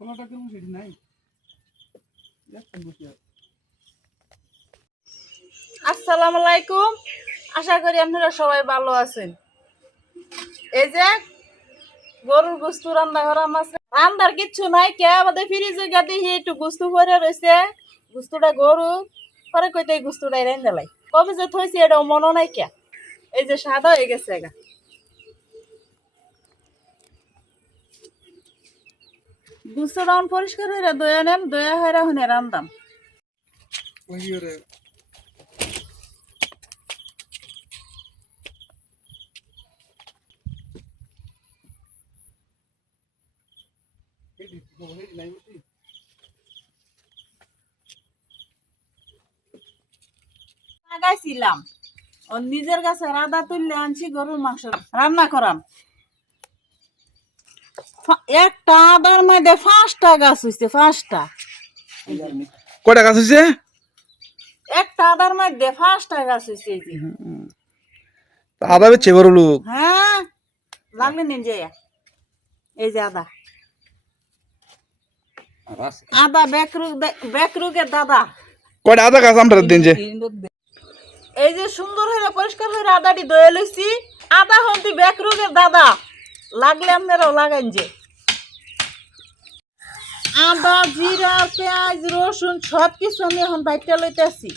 কেমন সেটি নাই। আলাইকুম। আশা করি আপনারা সবাই ভালো আছেন। এই যে গরুর গুস্তু রান্না করা মাছ। রান্নার কিচ্ছু নাই, কে আমাদের ফ্রিজে গাদি একটু গুস্তু করে রয়েছে। গুস্তুটা গরু, পরে কইতে গুস্তুটাই রেন্দে লাই। কবে যে থইছি এটাও মনে নাই কে। এই যে সাদা হয়ে গেছে গা। অন পরিষ্কার হয়ে দয়া নেন দয়া হয়ে হনে রান্দাম। ওরে লাগাইছিলাম নিজের কাছে রাধা তুললে আনছি গরুর মাংস। রান্না করাম। একটা আদার মধ্যে পাঁচটা গাছ হইছে পাঁচটা। কয়টা গাছ একটা আদার মধ্যে পাঁচটা গাছ হইছে এই যে। আদা বেচছে বড় লোক। হ্যাঁ লাগলে নিন এই যে আদা। আদা বেকরু বেকরুকের দাদা। কয়টা আদা গাছ আমরা দিন যে? এই যে সুন্দর হয়ে পরিষ্কার হয়ে আদাটি দয়ে লইছি। আদা হন্তি বেকরুকের দাদা। লাগলে আপনারাও লাগাইন যে। আদা জিরা পেঁয়াজ রসুন সব কিছু আমি এখন বাইকটা লইতেছি।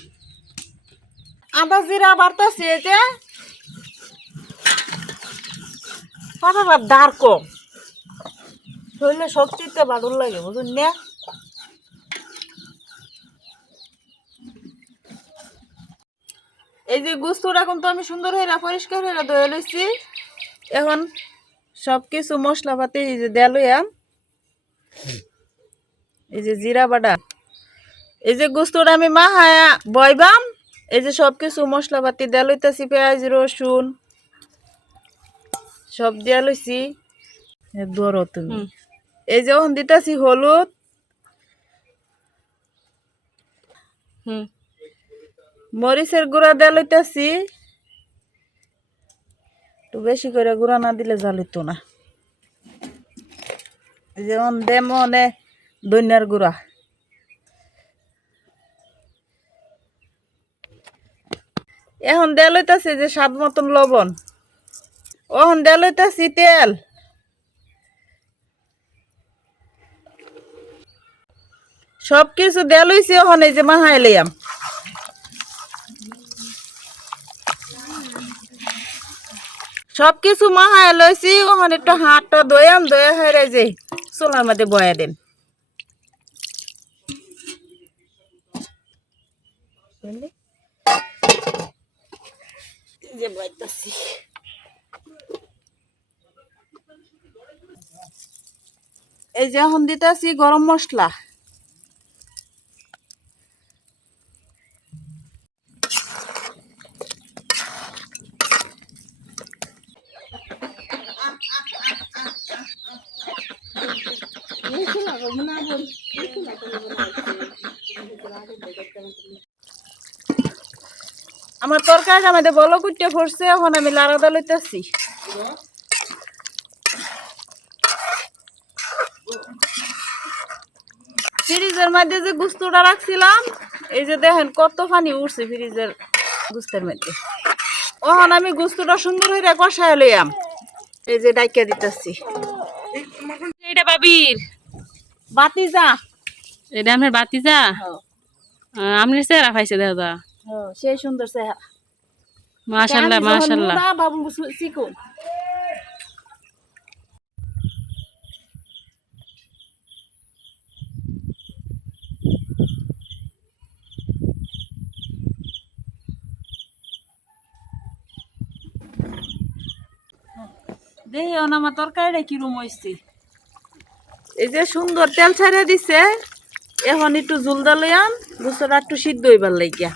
আদা জিরা বাড়তেছি এই যে। পাঠাটা দাঁড় কম। শরীরে শক্তিতে ভালো লাগে বুঝুন না? এই যে গুস্তটা এখন তো আমি সুন্দর হয়ে পরিষ্কার হয়ে ধুয়ে লইছি। এখন সব কিছু মশলাপাতি এই যে দেয়া এই যে জিরা বাটা এই যে গুস্তটা আমি মাহায়া বয়বাম এই যে সব কিছু মশলাপাতি দেয়া লইতেছি পেঁয়াজ রসুন সব দেয়া লইছি। ধরো তুমি। এই যে এখন দিতেছি হলুদ। হুম। মরিচের গুঁড়া দেয়া লইতেছি। একটু বেশি করে গুঁড়া না দিলে জ্বালিত না। যেমন দেমনে ধনিয়ার গুঁড়া। এখন দেয়া লইতাছি যে স্বাদ মতন লবণ। ওহন দেয়া লইতাছি তেল। সব কিছু দেয়া লইছি ওখানে যে মাহাই সব কিছু মাহায় লইছি ওখানে একটু হাতটা দয়াম দয়া হয়ে যে চোলার মধ্যে বয়া দেন এই যে বয়াইতাছি। এই যে এখন দিতেছি গরম মশলা আমার তরকারি মধ্যে বলো কুটে পড়ছে এখন আমি লাড়াদা লইতেছি। ফ্রিজের মধ্যে যে গুস্তটা রাখছিলাম এই যে দেখেন কত পানি উঠছে ফ্রিজের গুস্তের মধ্যে। ওখান আমি গুস্তটা সুন্দর হয়ে কষায় লইয়াম। এই যে ডাইকা দিতেছি। এটা বাবির। বাতি যা এটা আপনার বাতিজা আপনি চেহারা পাইছে দাদা সেই সুন্দর চেহারা। মাশাল্লাহ মাশাল্লাহ বাবু চিকুন। দেখি আমার তরকারিটা কিরম হয়েছে এই যে সুন্দর তেল ছাড়িয়ে দিছে। এখন একটু জুল দালাম গুছরা একটু সিদ্ধ হইবার লাগিয়া।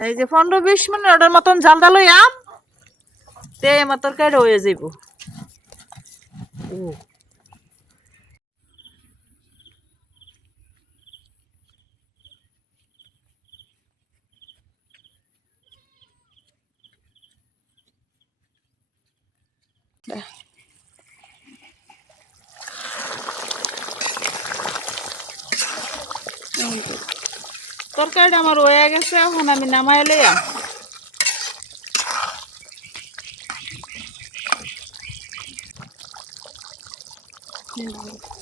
এই যে পনেরো বিশ মিনিট ওটার মতন জাল ডাল হইয়াম তে আমার তরকারি হয়ে যাইব। তরকারিটা আমার হয়ে গেছে এখন আমি নামাই লইয়া হুম।